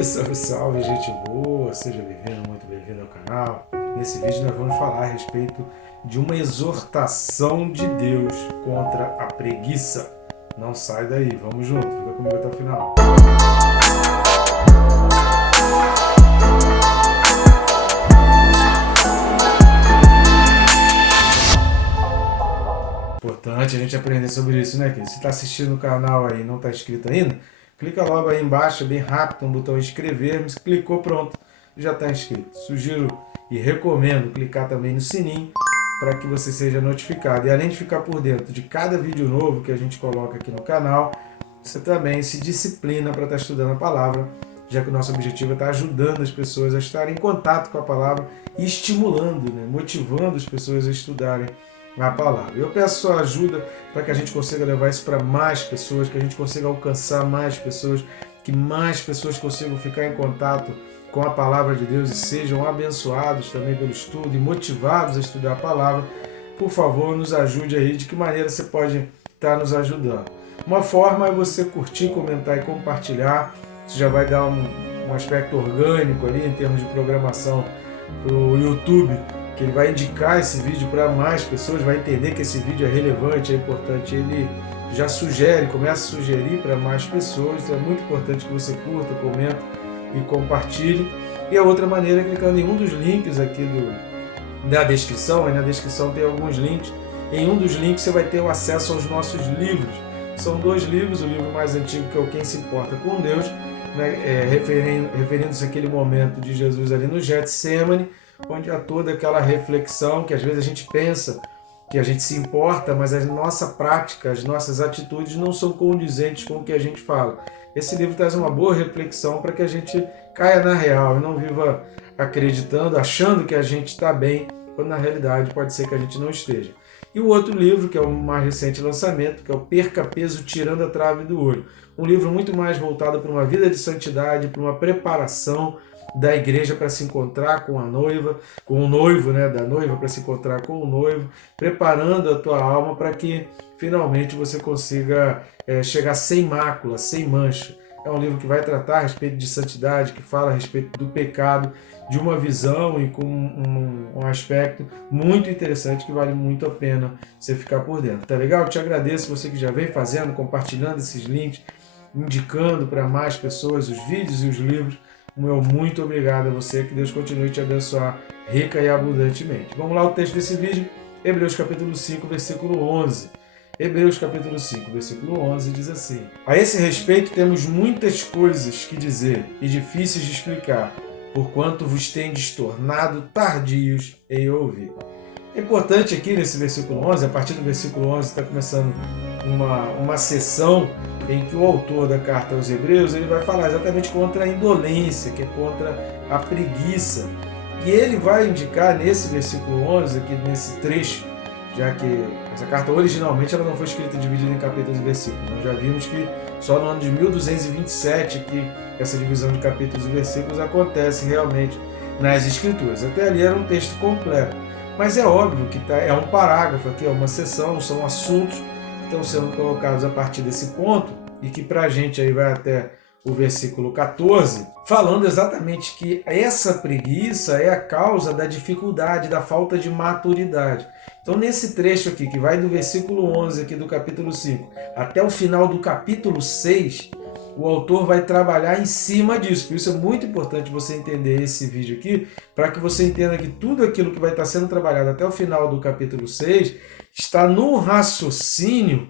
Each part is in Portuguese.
Salve, salve, gente boa! Seja bem-vindo, muito bem-vindo ao canal. Nesse vídeo nós vamos falar a respeito de uma exortação de Deus contra a preguiça. Não sai daí, vamos junto, fica comigo até o final. Importante a gente aprender sobre isso, né, querido? Se está assistindo o canal aí e não está inscrito ainda, clica logo aí embaixo, bem rápido, no botão inscrever-me, clicou, pronto, já está inscrito. Sugiro e recomendo clicar também no sininho para que você seja notificado. E além de ficar por dentro de cada vídeo novo que a gente coloca aqui no canal, você também se disciplina para estar estudando a palavra, já que o nosso objetivo é estar ajudando as pessoas a estarem em contato com a palavra e estimulando, né, motivando as pessoas a estudarem a palavra. Eu peço sua ajuda para que a gente consiga levar isso para mais pessoas, que a gente consiga alcançar mais pessoas, que mais pessoas consigam ficar em contato com a palavra de Deus e sejam abençoados também pelo estudo e motivados a estudar a palavra. Por favor, nos ajude aí. De que maneira você pode estar nos ajudando? Uma forma é você curtir, comentar e compartilhar. Isso já vai dar um aspecto orgânico ali em termos de programação para o YouTube, que ele vai indicar esse vídeo para mais pessoas, vai entender que esse vídeo é relevante, é importante, ele já sugere, começa a sugerir para mais pessoas, então é muito importante que você curta, comente e compartilhe. E a outra maneira é clicando em um dos links aqui da descrição, aí na descrição tem alguns links, em um dos links você vai ter o acesso aos nossos livros. São dois livros, o livro mais antigo que é o Quem se Importa com Deus, né, referindo-se àquele momento de Jesus ali no Getsemane, onde há toda aquela reflexão que às vezes a gente pensa que a gente se importa, mas a nossa prática, as nossas atitudes não são condizentes com o que a gente fala. Esse livro traz uma boa reflexão para que a gente caia na real e não viva acreditando, achando que a gente está bem, quando na realidade pode ser que a gente não esteja. E o outro livro, que é o mais recente lançamento, que é o Perca Peso Tirando a Trave do Olho. Um livro muito mais voltado para uma vida de santidade, para uma preparação da igreja para se encontrar com a noiva, com o noivo, né, da noiva para se encontrar com o noivo, preparando a tua alma para que finalmente você consiga chegar sem mácula, sem mancha. É um livro que vai tratar a respeito de santidade, que fala a respeito do pecado, de uma visão e com um aspecto muito interessante que vale muito a pena você ficar por dentro. Tá legal? Eu te agradeço, você que já vem fazendo, compartilhando esses links, indicando para mais pessoas os vídeos e os livros. Meu muito obrigado a você, que Deus continue te abençoar rica e abundantemente. Vamos lá, o texto desse vídeo, Hebreus capítulo 5, versículo 11. Hebreus capítulo 5, versículo 11 diz assim: A esse respeito temos muitas coisas que dizer e difíceis de explicar, porquanto vos tendes tornado tardios em ouvir. É importante aqui nesse versículo 11, a partir do versículo 11 está começando uma sessão em que o autor da carta aos Hebreus ele vai falar exatamente contra a indolência, que é contra a preguiça. E ele vai indicar nesse versículo 11, aqui nesse trecho, já que essa carta originalmente ela não foi escrita dividida em capítulos e versículos. Nós já vimos que só no ano de 1227 que essa divisão de capítulos e versículos acontece realmente nas Escrituras. Até ali era um texto completo. Mas é óbvio que é um parágrafo aqui, é uma seção, são assuntos que estão sendo colocados a partir desse ponto e que para a gente aí vai até o versículo 14, falando exatamente que essa preguiça é a causa da dificuldade, da falta de maturidade. Então nesse trecho aqui, que vai do versículo 11 aqui do capítulo 5 até o final do capítulo 6, o autor vai trabalhar em cima disso. Por isso é muito importante você entender esse vídeo aqui, para que você entenda que tudo aquilo que vai estar sendo trabalhado até o final do capítulo 6 está num raciocínio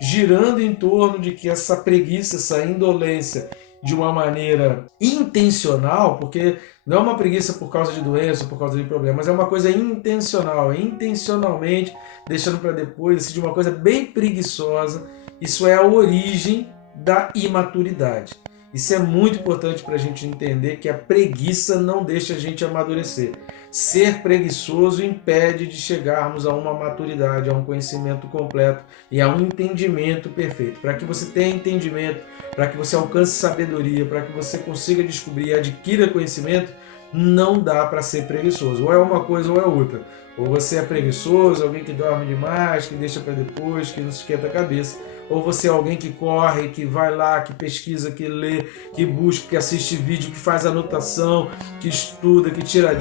girando em torno de que essa preguiça, essa indolência, de uma maneira intencional, porque não é uma preguiça por causa de doença, por causa de problema, mas é uma coisa intencional, é intencionalmente deixando para depois, de uma coisa bem preguiçosa. Isso é a origem da imaturidade. Isso é muito importante para a gente entender que a preguiça não deixa a gente amadurecer. Ser preguiçoso impede de chegarmos a uma maturidade, a um conhecimento completo e a um entendimento perfeito. Para que você tenha entendimento, para que você alcance sabedoria, para que você consiga descobrir e adquira conhecimento, não dá para ser preguiçoso. Ou é uma coisa ou é outra. Ou você é preguiçoso, alguém que dorme demais, que deixa para depois, que não se esquenta a cabeça. ou você é alguém que corre, que vai lá, que pesquisa, que lê, que busca, que assiste vídeo, que faz anotação, que estuda, que tira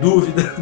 dúvida,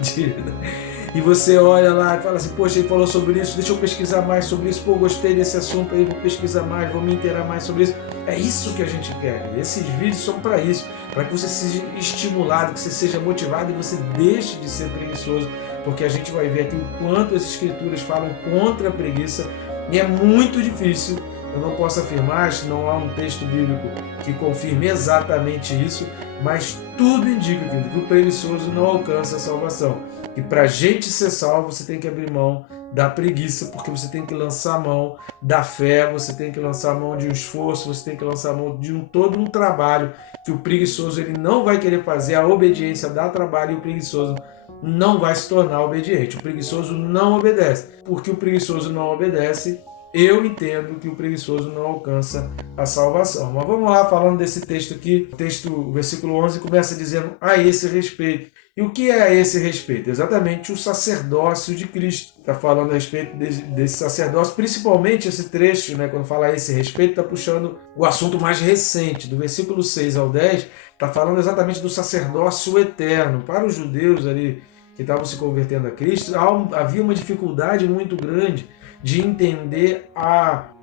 e você olha lá e fala assim, poxa, ele falou sobre isso, deixa eu pesquisar mais sobre isso, pô, gostei desse assunto aí, vou pesquisar mais, vou me inteirar mais sobre isso. É isso que a gente quer. Esses vídeos são para isso, para que você seja estimulado, que você seja motivado e você deixe de ser preguiçoso, porque a gente vai ver aqui o quanto as escrituras falam contra a preguiça e é muito difícil. Eu não posso afirmar, não há um texto bíblico que confirme exatamente isso, mas tudo indica que o preguiçoso não alcança a salvação. E para a gente ser salvo, você tem que abrir mão da preguiça, porque você tem que lançar a mão da fé, você tem que lançar a mão de um esforço, você tem que lançar a mão de todo um trabalho que o preguiçoso ele não vai querer fazer. A obediência dá trabalho e o preguiçoso não vai se tornar obediente. O preguiçoso não obedece. Porque o preguiçoso não obedece, eu entendo que o preguiçoso não alcança a salvação. Mas vamos lá, falando desse texto aqui. O versículo 11 começa dizendo a esse respeito. E o que é a esse respeito? Exatamente o sacerdócio de Cristo. Está falando a respeito desse sacerdócio, principalmente esse trecho, né, quando fala a esse respeito, está puxando o assunto mais recente, do versículo 6 ao 10, está falando exatamente do sacerdócio eterno. Para os judeus ali que estavam se convertendo a Cristo, havia uma dificuldade muito grande de entender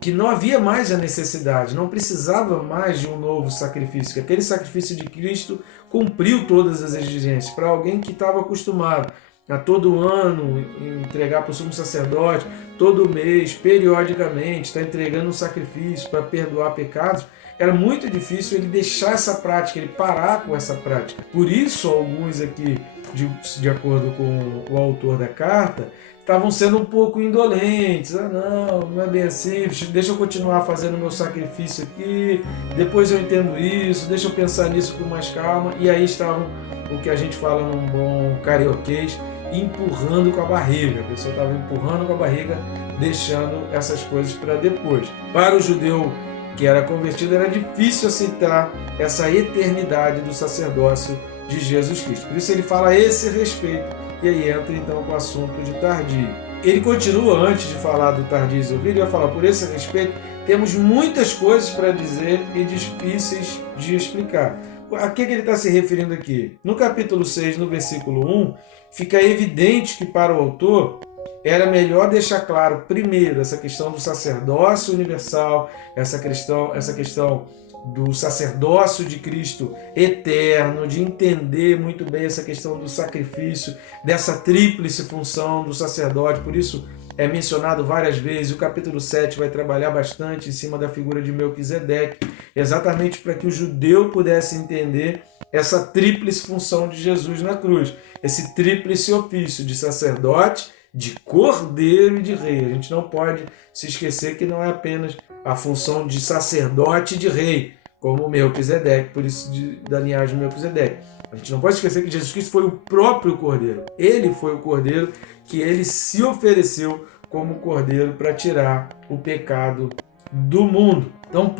que não havia mais a necessidade, não precisava mais de um novo sacrifício, que aquele sacrifício de Cristo cumpriu todas as exigências. Para alguém que estava acostumado a todo ano entregar para o sumo sacerdote, todo mês, periodicamente, está entregando um sacrifício para perdoar pecados, era muito difícil ele deixar essa prática, ele parar com essa prática. Por isso, alguns aqui, de acordo com o autor da carta, estavam sendo um pouco indolentes. Não é bem assim, deixa eu continuar fazendo meu sacrifício aqui, depois eu entendo isso, deixa eu pensar nisso com mais calma. E aí estavam, o que a gente fala num bom carioquês, empurrando com a barriga. A pessoa estava empurrando com a barriga, deixando essas coisas para depois. Para o judeu que era convertido, era difícil aceitar essa eternidade do sacerdócio de Jesus Cristo. Por isso ele fala a esse respeito. E aí entra então com o assunto de tardio. Ele continua, antes de falar do tardio e ouvir, ele vai falar, por esse respeito, temos muitas coisas para dizer e difíceis de explicar. A que ele está se referindo aqui? No capítulo 6, no versículo 1, fica evidente que para o autor era melhor deixar claro, primeiro, essa questão do sacerdócio universal, essa questão do sacerdócio de Cristo eterno, de entender muito bem essa questão do sacrifício, dessa tríplice função do sacerdote. Por isso é mencionado várias vezes. O capítulo 7 vai trabalhar bastante em cima da figura de Melquisedeque, exatamente para que o judeu pudesse entender essa tríplice função de Jesus na cruz, esse tríplice ofício de sacerdote, de cordeiro e de rei. A gente não pode se esquecer que não é apenas a função de sacerdote e de rei, como Melquisedeque, por isso da linhagem de Melquisedeque. A gente não pode esquecer que Jesus Cristo foi o próprio cordeiro. Ele foi o cordeiro que ele se ofereceu como cordeiro para tirar o pecado do mundo. Então,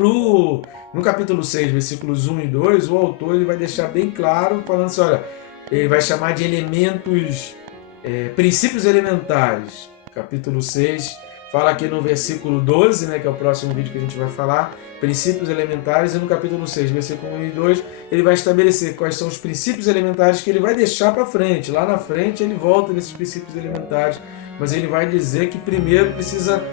no capítulo 6, versículos 1 e 2, o autor ele vai deixar bem claro, falando assim, olha, ele vai chamar de elementos, princípios elementares. Capítulo 6 fala aqui no versículo 12, né, que é o próximo vídeo que a gente vai falar, princípios elementares, e no capítulo 6, versículo 1 e 2, ele vai estabelecer quais são os princípios elementares que ele vai deixar para frente. Lá na frente ele volta nesses princípios elementares, mas ele vai dizer que primeiro precisa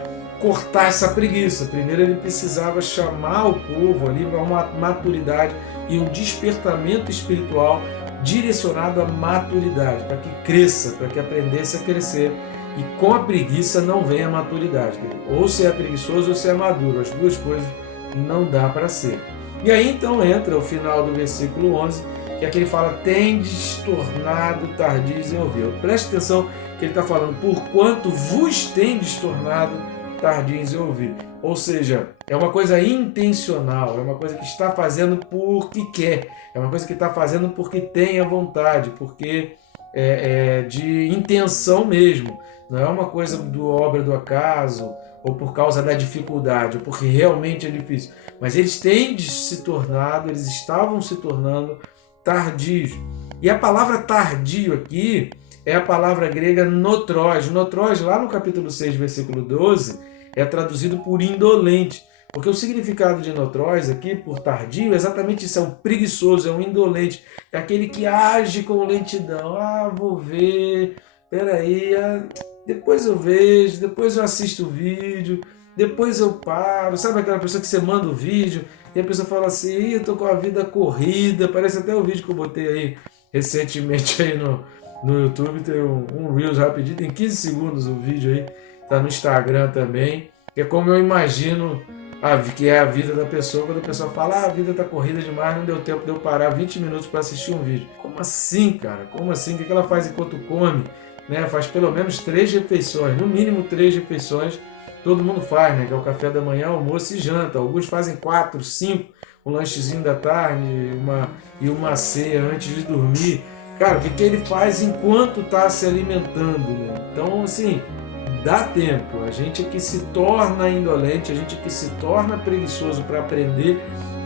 cortar essa preguiça. Primeiro ele precisava chamar o povo ali para uma maturidade e um despertamento espiritual direcionado à maturidade, para que cresça, para que aprendesse a crescer. E com a preguiça não vem a maturidade. Ou você é preguiçoso ou você é maduro. As duas coisas não dá para ser. E aí então entra o final do versículo 11, que é que ele fala, tendes tornado tardios em ouvir. Preste atenção que ele está falando, porquanto vos tendes tornado tardios em ouvir. Ou seja, é uma coisa intencional, é uma coisa que está fazendo porque quer, é uma coisa que está fazendo porque tem a vontade, porque é de intenção mesmo. Não é uma coisa obra do acaso, ou por causa da dificuldade, ou porque realmente é difícil. Mas eles eles estavam se tornando tardios. E a palavra tardio aqui é a palavra grega notros. Notros, lá no capítulo 6, versículo 12, é traduzido por indolente. Porque o significado de notrois aqui, por tardio, é exatamente isso, é um preguiçoso, é um indolente, é aquele que age com lentidão. Ah, vou ver, peraí, depois eu vejo, depois eu assisto o vídeo, depois eu paro. Sabe aquela pessoa que você manda o vídeo e a pessoa fala assim, eu tô com a vida corrida, parece até o vídeo que eu botei aí recentemente aí no YouTube, tem um Reels rapidinho, tem 15 segundos o vídeo aí, tá no Instagram também, que é como eu imagino que é a vida da pessoa, quando a pessoa fala, a vida tá corrida demais, não deu tempo de eu parar 20 minutos para assistir um vídeo. Como assim, cara? Como assim? O que ela faz enquanto come? Né? Faz pelo menos 3 refeições, no mínimo 3 refeições, todo mundo faz, né? Que é o café da manhã, almoço e janta. Alguns fazem 4, 5, um lanchezinho da tarde e uma ceia antes de dormir. Cara, o que ele faz enquanto está se alimentando, né? Então, assim, dá tempo. A gente é que se torna indolente, a gente é que se torna preguiçoso para aprender,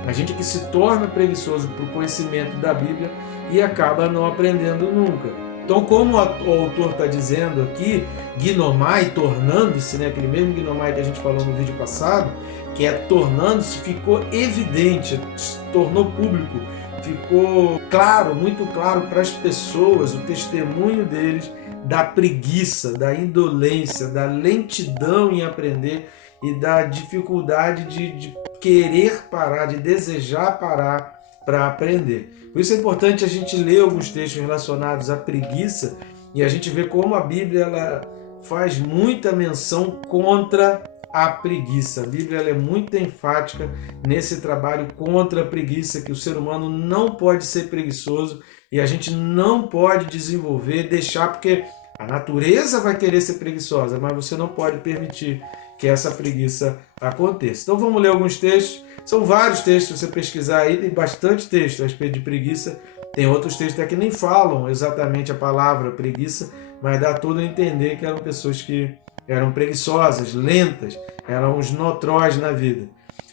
a gente é que se torna preguiçoso para o conhecimento da Bíblia e acaba não aprendendo nunca. Então, como o autor está dizendo aqui, ginomai, tornando-se, né, aquele mesmo ginomai que a gente falou no vídeo passado, que é tornando-se, ficou evidente, se tornou público, ficou claro, muito claro para as pessoas o testemunho deles da preguiça, da indolência, da lentidão em aprender e da dificuldade de querer parar, de desejar parar para aprender. Por isso é importante a gente ler alguns textos relacionados à preguiça e a gente vê como a Bíblia ela faz muita menção contra a preguiça. A Bíblia ela é muito enfática nesse trabalho contra a preguiça, que o ser humano não pode ser preguiçoso e a gente não pode desenvolver, deixar, porque a natureza vai querer ser preguiçosa, mas você não pode permitir que essa preguiça aconteça. Então vamos ler alguns textos. São vários textos, se você pesquisar aí, tem bastante texto a respeito de preguiça. Tem outros textos que nem falam exatamente a palavra preguiça, mas dá tudo a entender que eram pessoas que eram preguiçosas, lentas, eram os notróis na vida.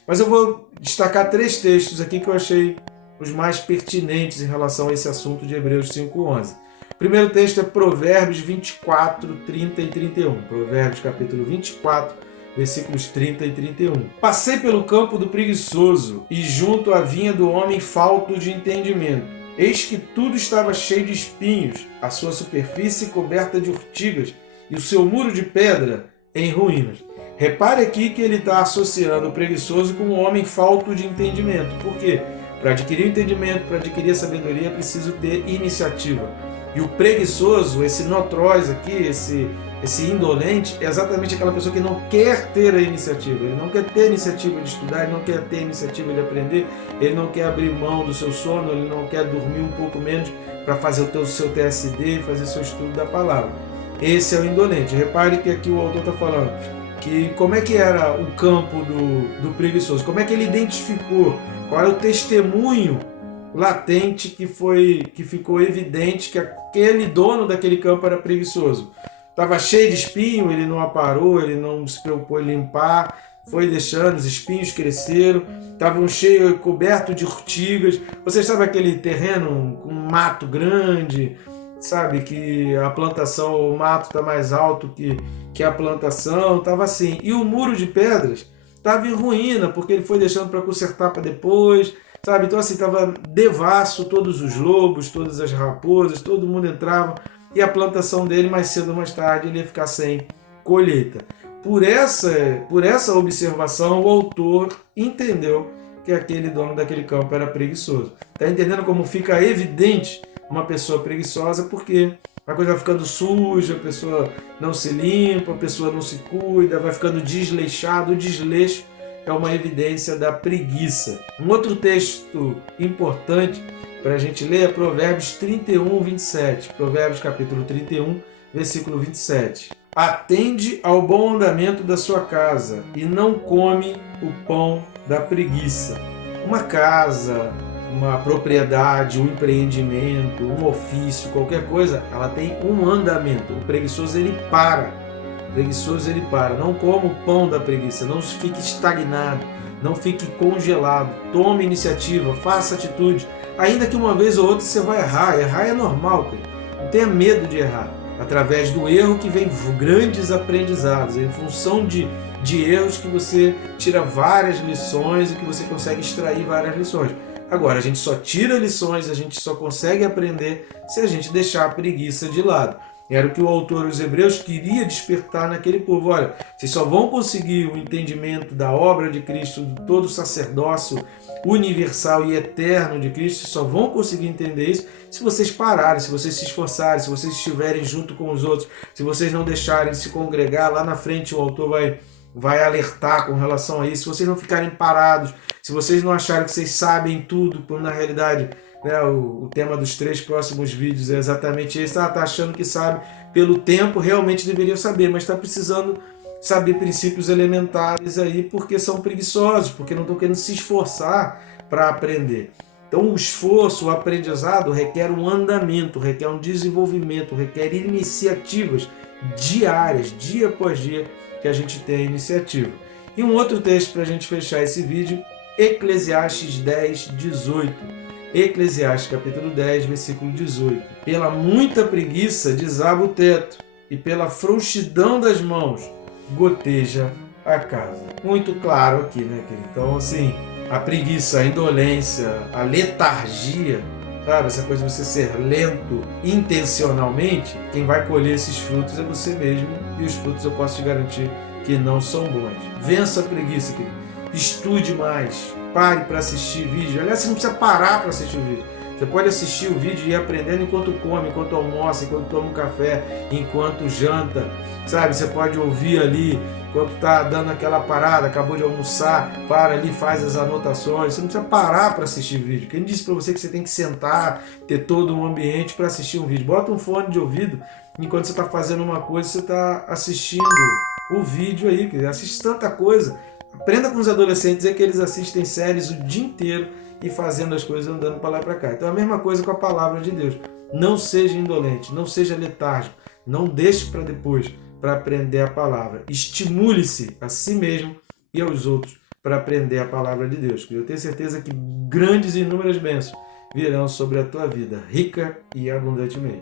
Mas eu vou destacar 3 textos aqui que eu achei os mais pertinentes em relação a esse assunto de Hebreus 5:11. O primeiro texto é Provérbios 24, 30 e 31. Provérbios capítulo 24, versículos 30 e 31. Passei pelo campo do preguiçoso e junto à vinha do homem falto de entendimento. Eis que tudo estava cheio de espinhos, a sua superfície coberta de urtigas e o seu muro de pedra em ruínas. Repare aqui que ele está associando o preguiçoso com o homem falto de entendimento. Por quê? Para adquirir o entendimento, para adquirir a sabedoria, é preciso ter iniciativa. E o preguiçoso, esse notróis aqui, esse indolente, é exatamente aquela pessoa que não quer ter a iniciativa. Ele não quer ter a iniciativa de estudar, ele não quer ter a iniciativa de aprender, ele não quer abrir mão do seu sono, ele não quer dormir um pouco menos para fazer o seu TSD, fazer seu estudo da palavra. Esse é o indolente. Repare que aqui o autor está falando que como é que era o campo do preguiçoso, como é que ele identificou, qual era o testemunho latente que ficou evidente que aquele dono daquele campo era preguiçoso. Estava cheio de espinho, ele não aparou, ele não se preocupou em limpar, foi deixando, os espinhos cresceram, estavam cheios, cobertos de urtigas. Você sabe aquele terreno com um mato grande, sabe que a plantação, o mato está mais alto que a plantação, estava assim. E o muro de pedras estava em ruína, porque ele foi deixando para consertar para depois, sabe? Então assim, estava devasso, todos os lobos, todas as raposas, todo mundo entrava, e a plantação dele, mais cedo ou mais tarde, ele ia ficar sem colheita. Por essa observação, o autor entendeu que aquele dono daquele campo era preguiçoso. Está entendendo como fica evidente uma pessoa preguiçosa? Porque a coisa vai ficando suja, a pessoa não se limpa, a pessoa não se cuida, vai ficando desleixado. O desleixo é uma evidência da preguiça. Um outro texto importante para a gente ler é Provérbios 31, 27. Provérbios capítulo 31, versículo 27. Atende ao bom andamento da sua casa e não come o pão da preguiça. Uma casa, uma propriedade, um empreendimento, um ofício, qualquer coisa, ela tem um andamento. O preguiçoso ele para. O preguiçoso ele para. Não coma o pão da preguiça, não fique estagnado, não fique congelado. Tome iniciativa, faça atitude. Ainda que uma vez ou outra você vai errar. Errar é normal, cara. Não tenha medo de errar. Através do erro que vem grandes aprendizados. Em função de de erros que você tira várias lições e que você consegue extrair várias lições. Agora, a gente só tira lições, a gente só consegue aprender se a gente deixar a preguiça de lado. Era o que o autor dos Hebreus queria despertar naquele povo. Olha, vocês só vão conseguir o entendimento da obra de Cristo, de todo o sacerdócio universal e eterno de Cristo, só vão conseguir entender isso se vocês pararem, se vocês se esforçarem, se vocês estiverem junto com os outros, se vocês não deixarem de se congregar. Lá na frente o autor vai alertar com relação a isso. Se vocês não ficarem parados, se vocês não acharem que vocês sabem tudo, quando na realidade, né, o tema dos 3 próximos vídeos é exatamente esse. Tá achando que sabe pelo tempo, realmente deveria saber, mas está precisando saber princípios elementares aí porque são preguiçosos, porque não estão querendo se esforçar para aprender. Então o esforço, o aprendizado requer um andamento, requer um desenvolvimento, requer iniciativas diárias, dia após dia, que a gente tem a iniciativa. E um outro texto para a gente fechar esse vídeo, Eclesiastes 10, 18. Eclesiastes capítulo 10, versículo 18. Pela muita preguiça desaba o teto, e pela frouxidão das mãos goteja a casa. Muito claro aqui, né, querido? Então, assim, a preguiça, a indolência, a letargia, sabe? Essa coisa de você ser lento intencionalmente, quem vai colher esses frutos é você mesmo, e os frutos eu posso te garantir que não são bons. Vença a preguiça, querido. Estude mais, pare para assistir vídeo. Aliás, você não precisa parar para assistir o vídeo. Você pode assistir o vídeo e ir aprendendo enquanto come, enquanto almoça, enquanto toma um café, enquanto janta, sabe? Você pode ouvir ali enquanto está dando aquela parada, acabou de almoçar, para ali, faz as anotações. Você não precisa parar para assistir vídeo. Quem disse para você que você tem que sentar, ter todo um ambiente para assistir um vídeo? Bota um fone de ouvido enquanto você está fazendo uma coisa, você está assistindo o vídeo aí, que assiste tanta coisa. Aprenda com os adolescentes, é que eles assistem séries o dia inteiro e fazendo as coisas andando para lá e para cá. Então é a mesma coisa com a palavra de Deus. Não seja indolente, não seja letárgico, não deixe para depois para aprender a palavra. Estimule-se a si mesmo e aos outros para aprender a palavra de Deus. Eu tenho certeza que grandes e inúmeras bênçãos virão sobre a tua vida, rica e abundantemente.